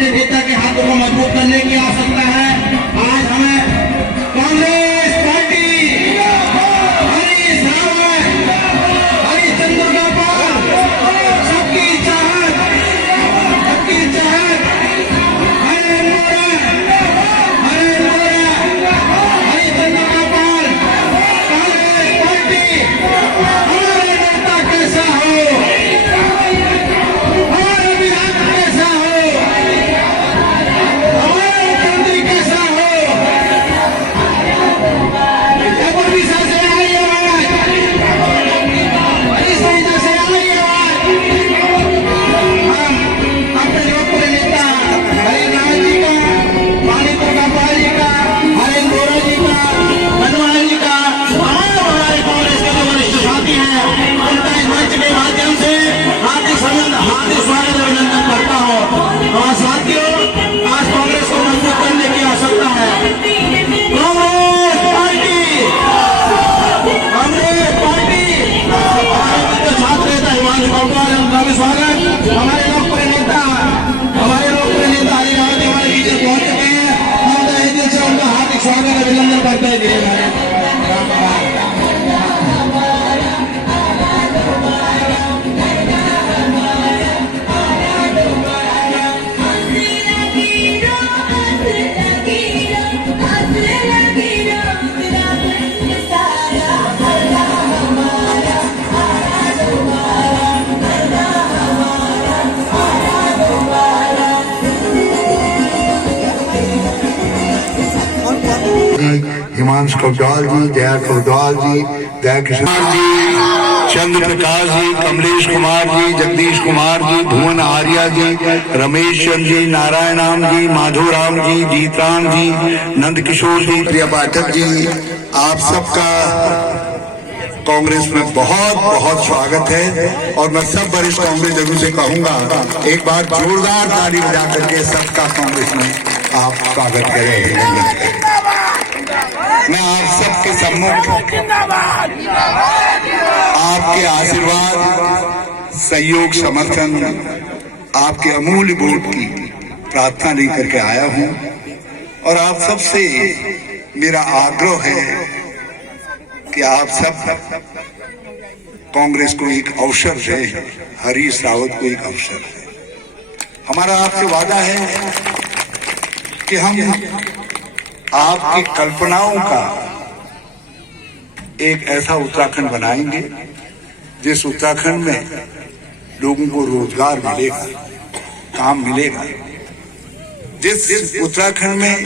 अपने नेता के हाथों को मजबूत करने की आवश्यकता है। आज हमें कांग्रेस पार्टी हरीश रावत, हरिश्चंद्र का पाल, सबकी चाहत हरिश्चंद्र का पाल, कांग्रेस पार्टी हमारे नेता कैसा हो, हमारे विधायक कैसा हो, हमारे मुख्यमंत्री कैसा हो, उड़ीसा से आई आवाज, इस तरीके से आई आवाज। हम अपने लोकप्रिय नेता हरिनाथ जी का, मानिकपुर का पाल जी का, हरेंद्र बोरा जी का, बनवाल जी का, हमारे कांग्रेस के जो वरिष्ठ साथी हैं, उनका इस मंच के माध्यम से हार्दिक स्वागत अभिनंदन करता हूँ। और साथियों, आज कांग्रेस को मजबूत करने की आवश्यकता है। कांग्रेस पार्टी जो छात्र नेता हिमांशु गौरवाल, उनका भी स्वागत। हमारे लोकप्रिय नेता हरिनाथ जी हमारे बीच पहुंच चुके हैं। हम तहे दिल से उनका हार्दिक स्वागत अभिनंदन करते हैं। हिमांशु कौटवाल जी, जया कौटवाल जी, जया किशन जी, चंद्र प्रकाश जी, कमलेश कुमार जी, जगदीश कुमार जी, भुवन आर्या जी, रमेश चंद्र जी, नारायण राम जी, माधोराम जी, जीतराम जी, नंद किशोर जी, प्रिया पाठक जी, आप सबका कांग्रेस में बहुत बहुत स्वागत है। और मैं सब वरिष्ठ कांग्रेस जनों से कहूंगा, एक बार जोरदार ताली बजा करके सबका कांग्रेस में आप स्वागत करें। मैं आप सबके सम्मुख आपके आशीर्वाद, सहयोग, समर्थन, आपके अमूल्य वोट की प्रार्थना लेकर के आया हूं। और आप सबसे मेरा आग्रह है कि आप सब कांग्रेस को एक अवसर दें, हरीश रावत को एक अवसर दें। हमारा आपसे वादा है कि हम आपकी कल्पनाओं का एक ऐसा उत्तराखंड बनाएंगे जिस उत्तराखंड में लोगों को रोजगार मिलेगा, काम मिलेगा, जिस उत्तराखंड में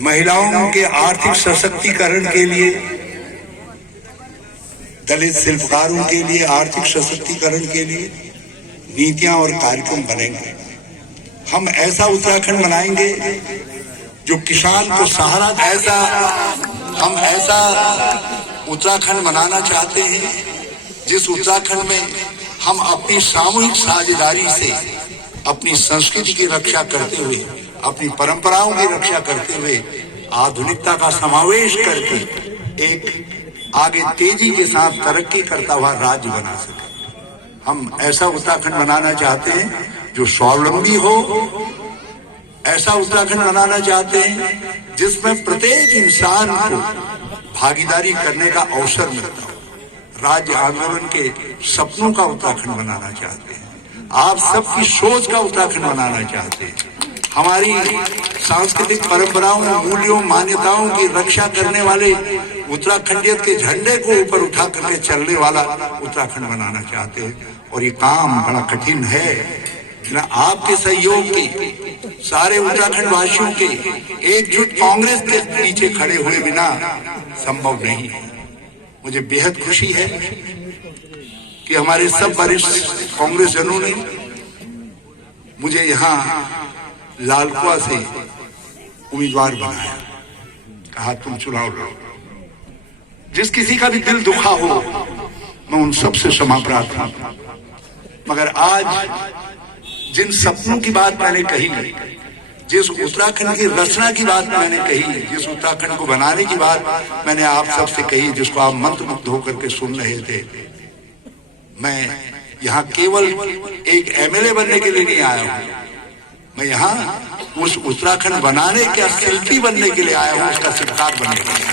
महिलाओं के आर्थिक सशक्तिकरण के लिए, दलित शिल्पकारों के लिए आर्थिक सशक्तिकरण के लिए नीतियां और कार्यक्रम बनेंगे। हम ऐसा उत्तराखंड बनाएंगे जो किसान को सहारा, हम ऐसा उत्तराखंड बनाना चाहते हैं जिस उत्तराखंड में हम अपनी सामूहिक साझेदारी से अपनी संस्कृति की रक्षा करते हुए, अपनी परंपराओं की रक्षा करते हुए, आधुनिकता का समावेश करके एक आगे तेजी के साथ तरक्की करता हुआ राज्य बना सके। हम ऐसा उत्तराखंड बनाना चाहते हैं जो स्वावलंबी हो, ऐसा उत्तराखंड बनाना चाहते हैं जिसमें प्रत्येक इंसान को भागीदारी करने का अवसर मिलता हो, राज्य आंदोलन के सपनों का उत्तराखंड बनाना चाहते हैं, आप सबकी सोच का उत्तराखंड बनाना चाहते हैं, हमारी सांस्कृतिक परंपराओं, मूल्यों, मान्यताओं की रक्षा करने वाले उत्तराखंडियत के झंडे को ऊपर उठा करके चलने वाला उत्तराखंड बनाना चाहते हैं। और ये काम बड़ा कठिन है, आपके सहयोग के, सारे उत्तराखंड वासियों के एकजुट कांग्रेस के पीछे खड़े हुए बिना संभव नहीं है। मुझे बेहद खुशी है कि हमारे सब वरिष्ठ कांग्रेस जनों ने मुझे यहाँ लालकुआ से उम्मीदवार बनाया, कहा तुम चुनाव लड़ो। जिस किसी का भी दिल दुखा हो, मैं उन सबसे क्षमा प्रार्थना, मगर आज जिन सपनों की बात मैंने कही, जिस उत्तराखंड की रचना की बात मैंने कही, जिस उत्तराखंड को बनाने की बात मैंने आप सबसे कही, जिसको आप मंत्रमुग्ध होकर के सुन रहे थे, मैं यहाँ केवल एक एमएलए बनने के लिए नहीं आया हूँ, मैं यहाँ उस उत्तराखंड बनाने के शिल्पी बनने के लिए आया हूँ, उसका शिल्पकार बनने के लिए।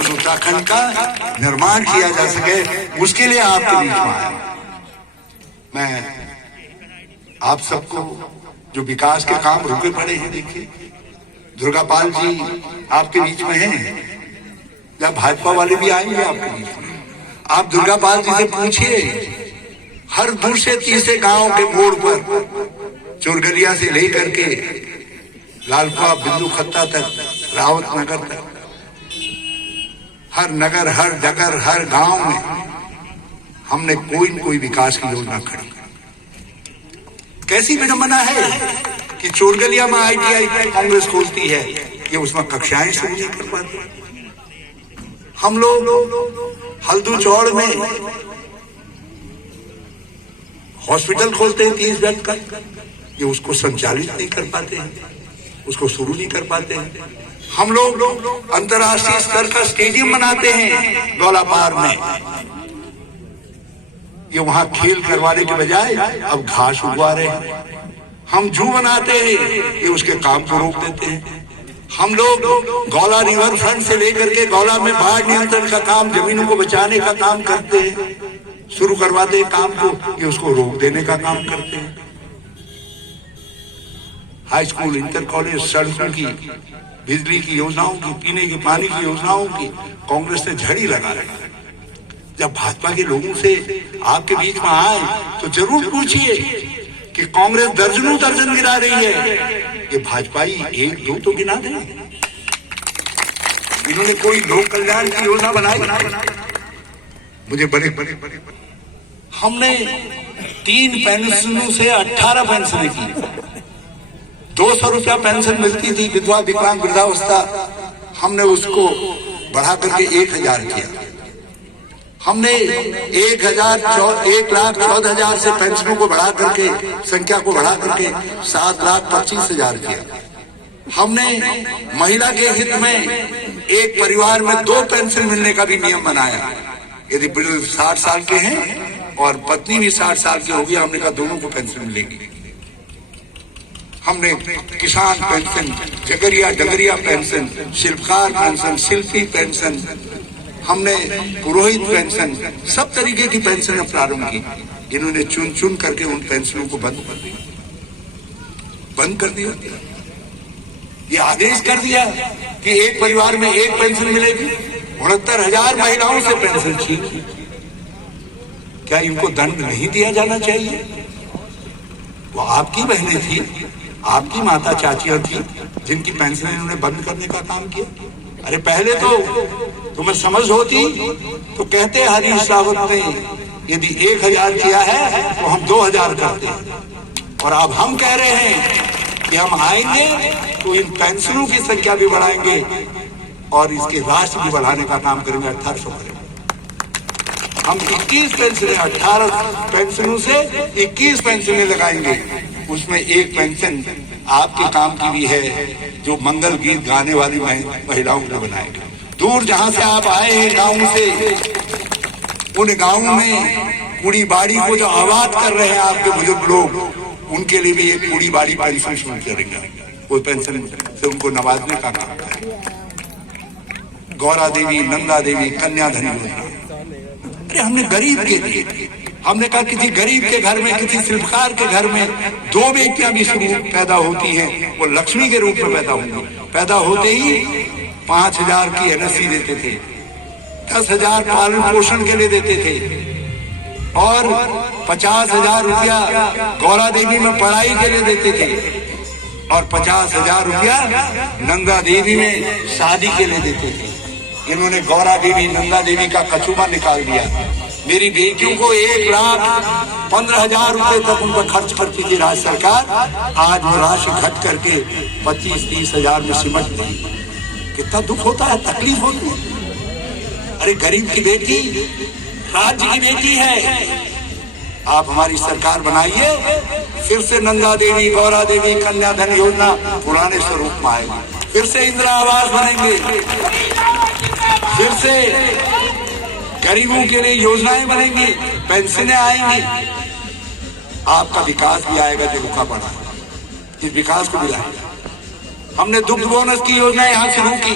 उस उत्तराखंड का निर्माण किया जा सके, उसके लिए आपके बीच में आया। मैं आप सबको जो विकास के काम रुके पड़े हैं, देखिए दुर्गापाल जी आपके बीच में हैं, या भाजपा वाले भी आएंगे आपके बीच में। आप दुर्गापाल जी से पूछिए, हर दूसरे तीसरे गांव के मोड़ पर, चोरगलिया से लेकर के लालकुआ बिंदु खत्ता तक, रावत नगर तक, हर नगर, हर डगर, हर गांव में हमने कोई न कोई विकास की योजना खड़ी। कैसी विडंबना है कि चोरगलिया में ITI कांग्रेस खोलती है, ये उसमें कक्षाएं शुरू नहीं कर पाते। हम लोग हल्दू चौड़ में हॉस्पिटल खोलते हैं 30 बेड का, ये उसको संचालित नहीं कर पाते हैं, उसको शुरू नहीं कर पाते हैं। हम लोग अंतर्राष्ट्रीय स्तर का स्टेडियम बनाते हैं गौलापार में, ये वहां खेल करवाने के बजाय अब घास उगवा रहे हैं। हम जू बनाते हैं, ये उसके काम को रोक देते हैं। हम लोग गौला रिवर फ्रंट से लेकर के गौला में बाढ़ नियंत्रण का काम, जमीनों को बचाने का काम करते हैं, शुरू करवाते हैं काम को, ये उसको रोक देने का काम करते हैं। हाई स्कूल, इंटर कॉलेज, सड़कों की, बिजली की योजनाओं की, पीने के पानी की योजनाओं की कांग्रेस ने झड़ी लगा रखी। जब भाजपा के लोगों से आपके बीच में आए तो जरूर पूछिए कि कांग्रेस दर्जनों दर्जन गिरा रही है, ये भाजपाई 1-2 तो गिना दें। इन्होंने कोई लोक कल्याण की योजना बनाई? मुझे बड़े हमने 3 पेंशनों से 18 पेंशन की। 200 रुपया पेंशन मिलती थी विधवा विकलांग वृद्धावस्था, हमने उसको बढ़ा करके 1000 किया। हमने 1,14,000 से पेंशनों को बढ़ा करके, संख्या को बढ़ा करके 7,25,000 किया। हमने महिला के हित में एक परिवार में 2 पेंशन मिलने का भी नियम बनाया। यदि बुजुर्ग 60 साल के हैं और पत्नी भी 60 साल की होगी, हमने कहा दोनों को पेंशन मिलेगी। हमने किसान पेंशन, जगरिया डगरिया पेंशन, शिल्पकार पेंशन, शिल्पी पेंशन, हमने पुरोहित पेंशन, सब तरीके की पेंशन प्रारंभ की। इन्होंने चुन चुन करके उन पेंशनों को बंद कर दिया। ये आदेश कर दिया कि एक परिवार में 1 पेंशन मिलेगी। 69,000 महिलाओं से पेंशन छीन। क्या इनको दंड नहीं दिया जाना चाहिए? वो आपकी बहनें थी, आपकी माता चाचियां थी, जिनकी पेंशन इन्होंने बंद करने का काम किया। अरे पहले तो तुम्हें समझ होती तो कहते हरीश रावत ने यदि 1,000 किया है तो हम 2,000 करते हैं। और अब हम कह रहे हैं कि हम आएंगे तो इन पेंशनों की संख्या भी बढ़ाएंगे और इसके राशि भी बढ़ाने का काम करेंगे। 1800 करेंगे। हम 21 पेंशनें, 18 पेंशनों से 21 पेंशनें लगाएंगे। उसमें 1 पेंशन आपके काम की भी है, जो मंगल गीत गाने वाली महिलाओं को बनाएगा। दूर जहां से आप आए हैं गांव से, उन गांवों में कूड़ी बाड़ी को जो आबाद कर रहे हैं आपके बुजुर्ग लोग, उनके लिए भी एक कूड़ी बाड़ी पेंशन शुरू करेंगे। वो पेंशन से उनको नवाजने का काम करेंगे। गौरा देवी, नंदा देवी, कन्याधन योजना। अरे हमने गरीब के लिए, हमने कहा किसी गरीब के घर में, किसी शिल्पकार के घर में 2 बेटियां भी शुरू पैदा होती हैं, वो लक्ष्मी के रूप में पैदा होंगी। पैदा होते ही 5,000 की NSC देते थे, 10,000 पालन पोषण के लिए देते थे और 50,000 रुपया गौरा देवी में पढ़ाई के लिए देते थे और 50,000 रुपया नंदा देवी में शादी के लिए देते थे। इन्होंने गौरा देवी, नंदा देवी का कचूमा निकाल दिया। मेरी बेटियों को 1,15,000 रुपए तक उन पर खर्च करती थी राज्य सरकार। आज वो राशि घट करके 25-30,000 में सिमट गई। कितना दुख होता है, तकलीफ होती है। अरे गरीब की बेटी राज्य की बेटी है। आप हमारी सरकार बनाइए, फिर से नंदा देवी, गौरा देवी, कन्याधन योजना पुराने स्वरूप में आएगी। फिर से इंदिरा आवास बनेंगे, फिर से गरीबों के लिए योजनाएं बनेंगी, पेंशनें आएंगी। आपका विकास भी आएगा जो रुका पड़ा है। इस विकास को बुलाएंगे। हमने दुग्ध बोनस की योजना यहाँ शुरू की,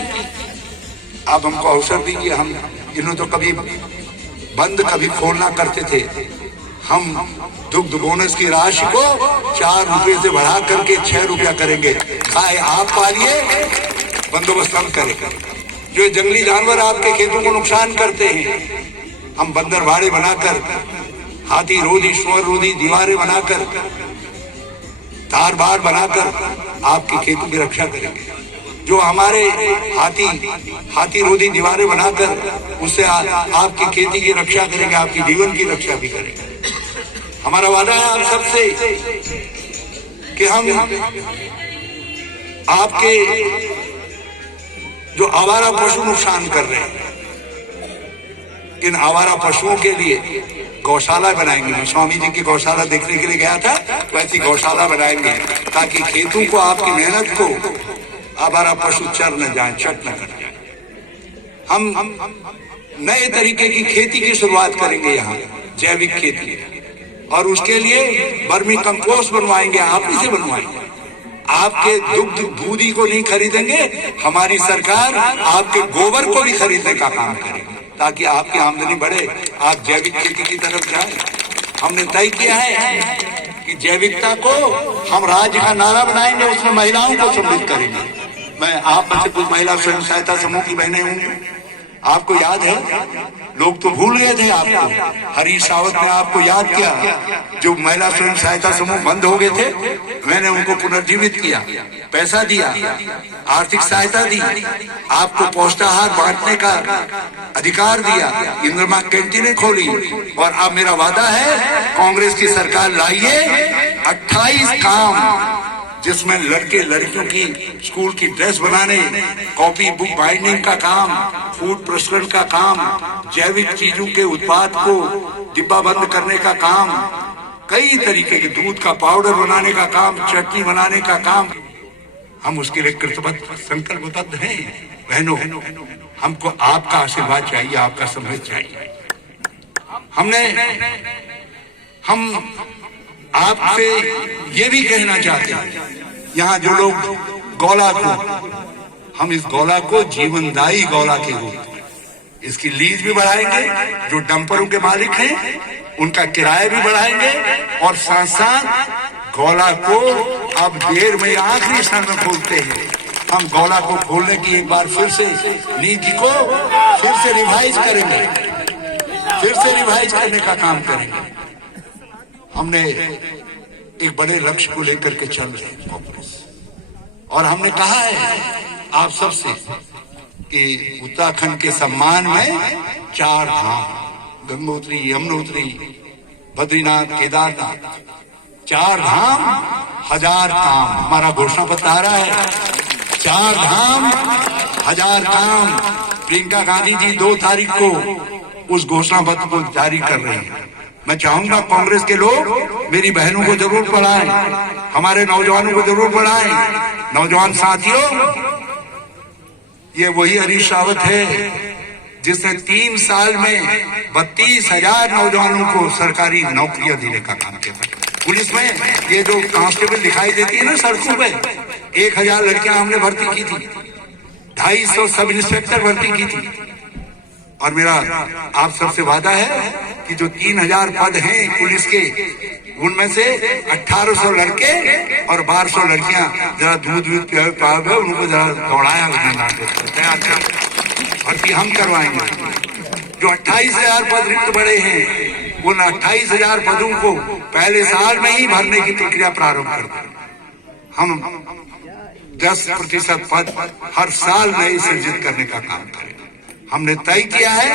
आप हमको अवसर दीजिए। हम इन्होंने तो कभी बंद कभी खोलना करते थे। हम दुग्ध बोनस की राशि को 4 रुपए से बढ़ा करके 6 रुपया करेंगे। गाय आप पालिए, बंदोबस्त हम करेंगे। जो जंगली जानवर आपके खेतों को नुकसान करते हैं, हम बंदर बाड़े बनाकर, हाथी रोधी, स्वर रोधी दीवारें बनाकर, तार बाड़ बनाकर आपके खेतों की रक्षा करेंगे। जो हमारे हाथी रोधी दीवारें बनाकर उससे आपकी खेती की रक्षा करेंगे, आपकी जीवन की रक्षा भी करेंगे। हमारा वादा है आप सबसे कि हम आपके जो आवारा पशु नुकसान कर रहे हैं, इन आवारा पशुओं के लिए गौशाला बनाएंगे। मैं स्वामी जी की गौशाला देखने के लिए गया था, वैसी गौशाला बनाएंगे ताकि खेतों को, आपकी मेहनत को आवारा पशु चर न जाए, चट न कर जाए। हम नए तरीके की खेती की शुरुआत करेंगे यहाँ, जैविक खेती, और उसके लिए वर्मी कंपोस्ट बनवाएंगे, आप ही से बनवाएंगे। आपके दुग्ध दूधी को नहीं खरीदेंगे, हमारी सरकार आपके गोबर को भी खरीदने का काम करेगी ताकि आपकी आमदनी बढ़े, आप जैविक खेती की तरफ जाएं। हमने तय किया है कि जैविकता को हम राज्य का नारा बनाएंगे, उसमें महिलाओं को सम्मिलित करेंगे। मैं आप में से कुछ महिला स्वयं सहायता समूह की बहनें होंगी, आपको याद है, लोग तो भूल गए थे आपको। हरीश रावत ने आपको याद किया, जो महिला स्वयं सहायता समूह बंद हो गए थे, मैंने उनको पुनर्जीवित किया, पैसा दिया, आर्थिक सहायता दी, आपको पौष्टाहार बांटने का अधिकार दिया, इंदिरा कैंटीनें खोली। और अब मेरा वादा है, कांग्रेस की सरकार लाइए 28 काम जिसमें लड़के लड़कियों की स्कूल की ड्रेस बनाने, कॉपी बुक बाइंडिंग का काम, फूड प्रसंस्करण का काम, जैविक चीजों के उत्पाद को डिब्बा बंद करने का काम, कई तरीके के दूध का पाउडर बनाने का काम, चटनी बनाने का काम। हम उसके लिए कृतबद्ध संकल्पबद्ध हैं। बहनों, हमको आपका आशीर्वाद चाहिए, आपका समझ चाहिए। हम आपसे ये भी कहना चाहते हैं, यहाँ जो लोग गौला को, हम इस गौला को जीवनदायी गौला के रूप में इसकी लीज भी बढ़ाएंगे, जो डंपरों के मालिक हैं उनका किराया भी बढ़ाएंगे, और साथ साथ गौला को अब देर में आखिरी क्षण में खोलते हैं। हम गौला को खोलने की एक बार फिर से नीति को फिर से रिवाइज करेंगे, फिर से रिवाइज करने का काम करेंगे। हमने एक बड़े लक्ष्य को लेकर के चल रहे हैं कांग्रेस, और हमने कहा है आप सबसे कि उत्तराखंड के सम्मान में 4 धाम, गंगोत्री, यमुनोत्री, बद्रीनाथ, केदारनाथ, 4 धाम 1000 काम, हमारा घोषणा पत्र आ रहा है। 4 धाम 1000 काम। प्रियंका गांधी जी 2 तारीख को उस घोषणा पत्र को जारी कर रहे हैं। मैं चाहूंगा कांग्रेस के लोग मेरी बहनों को जरूर पढ़ाएं, हमारे नौजवानों को जरूर पढ़ाएं। नौजवान साथियों, ये वही हरीश रावत है जिसने 3 साल में 32,000 नौजवानों को सरकारी नौकरियां देने का काम किया। पुलिस में ये जो कांस्टेबल दिखाई देती है ना सड़कों पे, 1000 लड़कियां हमने भर्ती की थी, 250 सब इंस्पेक्टर भर्ती की थी। और मेरा आप सबसे वादा है कि जो 3000 पद हैं पुलिस के, उनमें से 1800 लड़के और 1200 लड़कियां जरा दूध पाओगे, उनको जरा दौड़ाया भर्ती हम करवाएंगे। जो 28,000 पद रिक्त बड़े हैं, उन 28,000 पदों को पहले साल में ही भरने की प्रक्रिया प्रारंभ कर दें। हम 10% पद हर साल नए सृजित करने का काम करें। हमने तय किया है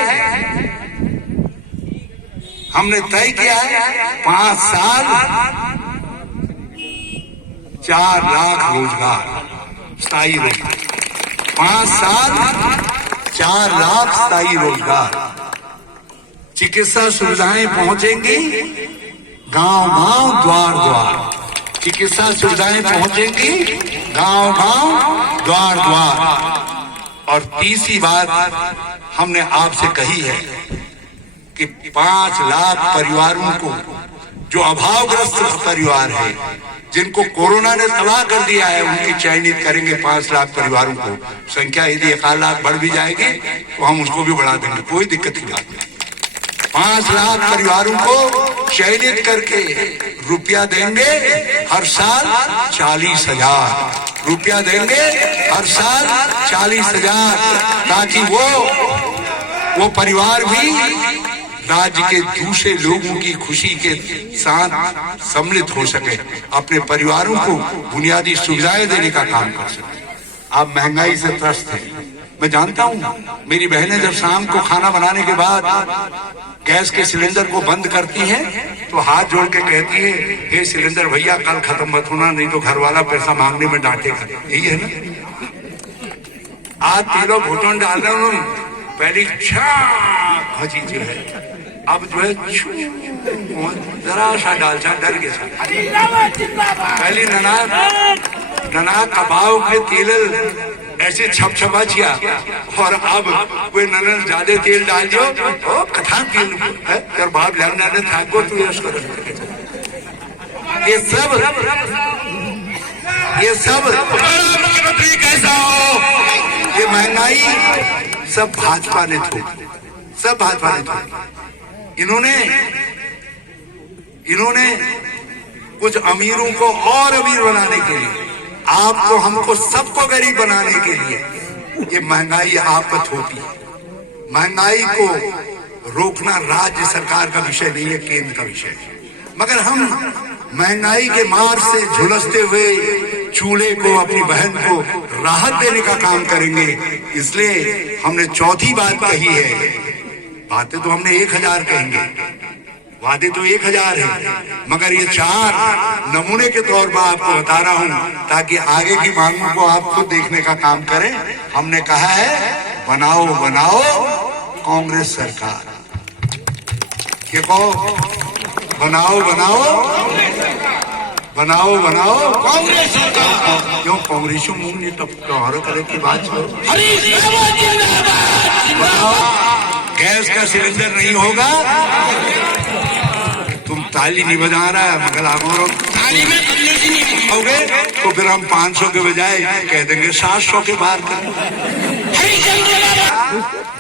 5 साल 4 लाख रोजगार, स्थायी रोजगार। 5 साल 4 लाख स्थायी रोजगार। चिकित्सा सुविधाएं पहुंचेंगी गांव-गांव, द्वार-द्वार। चिकित्सा सुविधाएं पहुंचेंगी गांव-गांव, द्वार-द्वार। और तीसरी बात हमने आपसे कही है कि 5 लाख परिवारों को जो अभावग्रस्त परिवार है, जिनको कोरोना ने तबाह कर दिया है, उनकी चयनित करेंगे 5 लाख परिवारों को। संख्या यदि 1 लाख बढ़ भी जाएगी तो हम उसको भी बढ़ा देंगे, कोई दिक्कत की बात नहीं। 5 लाख परिवारों को चयनित करके रुपया देंगे हर साल 40,000 रुपया देंगे, हर साल 40,000, ताकि वो परिवार भी राज्य के दूसरे लोगों की खुशी के साथ सम्मिलित हो सके, अपने परिवारों को बुनियादी सुविधाएं देने का काम कर सके। आप महंगाई से त्रस्त हैं, मैं जानता हूं। मेरी बहनें जब शाम को खाना बनाने के बाद गैस के सिलेंडर को बंद करती है तो हाथ जोड़ के कहती है, हे सिलेंडर भैया कल खत्म मत होना, नहीं तो घर वाला पैसा मांगने में डांटेगा। यही है ना। आज तीनों घुटन डाल रहे उन्होंने, पहली भजी जो है, अब जो है जरा सा डालचा डर गया। पहली नना कबाव के तेल ऐसे छपछपा छिया, और अब कोई ननन ज्यादा तेल डाल दियो ओ कथा तेल कर बाप लड़ना ने थाको तू यश कर। ये सब मुख्यमंत्री कैसा हो, ये महंगाई सब भाजपा ने थोड़ी, सब भाजपा ने थोड़ी। इन्होंने कुछ अमीरों को और अमीर बनाने के लिए, आपको हमको सबको गरीब बनाने के लिए ये महंगाई आप पर थोपी। महंगाई को रोकना राज्य सरकार का विषय नहीं है, केंद्र का विषय है। मगर हम महंगाई के मार से झुलसते हुए चूल्हे को, अपनी बहन को राहत देने का काम करेंगे। इसलिए हमने चौथी बात कही है। बातें तो हमने 1000 कहेंगे, वादे तो 1000 है, मगर ये 4 नमूने के तौर पर आपको बता रहा हूं, ताकि आगे की मांगों को आप खुद देखने का काम करें। हमने कहा है बनाओ बनाओ कांग्रेस सरकार। ये कहो बनाओ बनाओ बनाओ बनाओ कांग्रेस सरकार। क्यों कांग्रेसों मुंह नहीं टपका करे की बात छोड़ो। गैस का सिलेंडर नहीं होगा, तुम ताली नहीं बजा रहा है, मगर आप होगे तो फिर हम 500 के बजाय कह देंगे 700 के बाहर कर।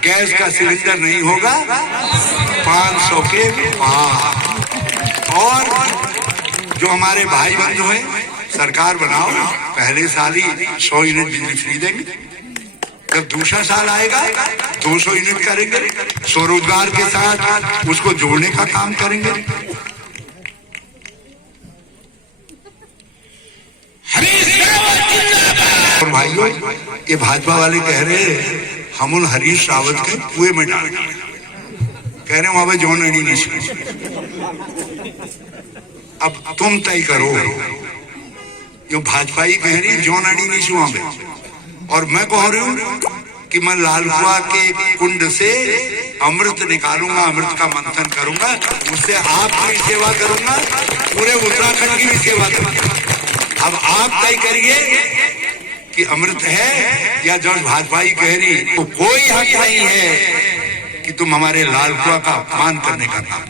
गैस का सिलेंडर नहीं होगा, 500 के पार। और जो हमारे भाई बंधु हैं, सरकार बनाओ, पहले साल ही 100 यूनिट बिजली फ्री देंगे, जब दूसरा साल आएगा 200 यूनिट करेंगे, स्वरोजगार के साथ उसको जोड़ने का काम करेंगे। और भाइयों, ये भाजपा वाले कह रहे हम उन हरीश रावत के कुएं में डाल दिए, कह रहे वहां पे जॉन एडी नहीं। अब तुम तय करो, जो भाजपा ही कह रही जॉन एडी नहीं वहां पे, और मैं कह रही हूं कि मैं लालकुआ के कुंड से अमृत निकालूंगा, अमृत का मंथन करूंगा, उससे आपकी सेवा करूंगा, पूरे उत्तराखंड की भी सेवा करूंगा। अब आप तय करिए कि अमृत है या जो भाजपा ही कह रही, तो कोई हक नहीं है कि तुम हमारे लालकुआ का अपमान करने का काम